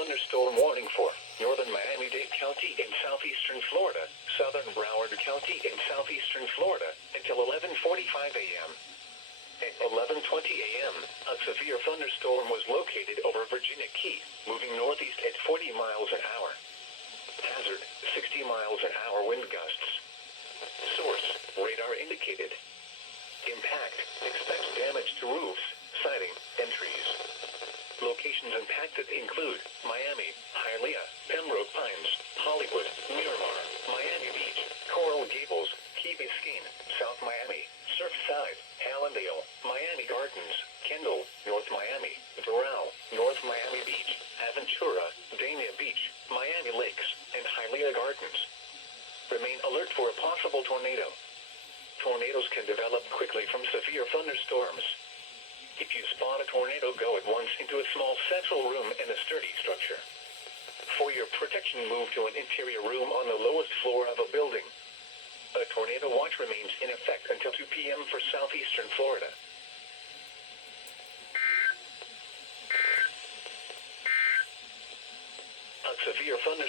thunderstorm warning for northern Miami-Dade County in southeastern Florida, southern Broward County in southeastern Florida until 11:45 a.m. At 11:20 a.m., a severe thunderstorm was located over Virginia Key, moving northeast at 40 miles an hour. Hazard, 60 miles an hour wind gusts. Source, radar indicated. Impact, expect damage to roofs, siding, and trees. Locations impacted include Miami, Hialeah, Pembroke Pines, Hollywood, Miramar, Miami Beach, Coral Gables, Key Biscayne, South Miami, Surfside, Hallandale, Miami Gardens, Kendall, North Miami, Doral, North Miami Beach, Aventura, Dania Beach, Miami Lakes, and Hialeah Gardens. Remain alert for a possible tornado. Tornadoes can develop quickly from severe thunderstorms. If you spot a tornado, go at once into a small central room in a sturdy structure. For your protection, move to an interior room on the lowest floor of a building. A tornado watch remains in effect until 2 p.m. for southeastern Florida. A severe thunderstorm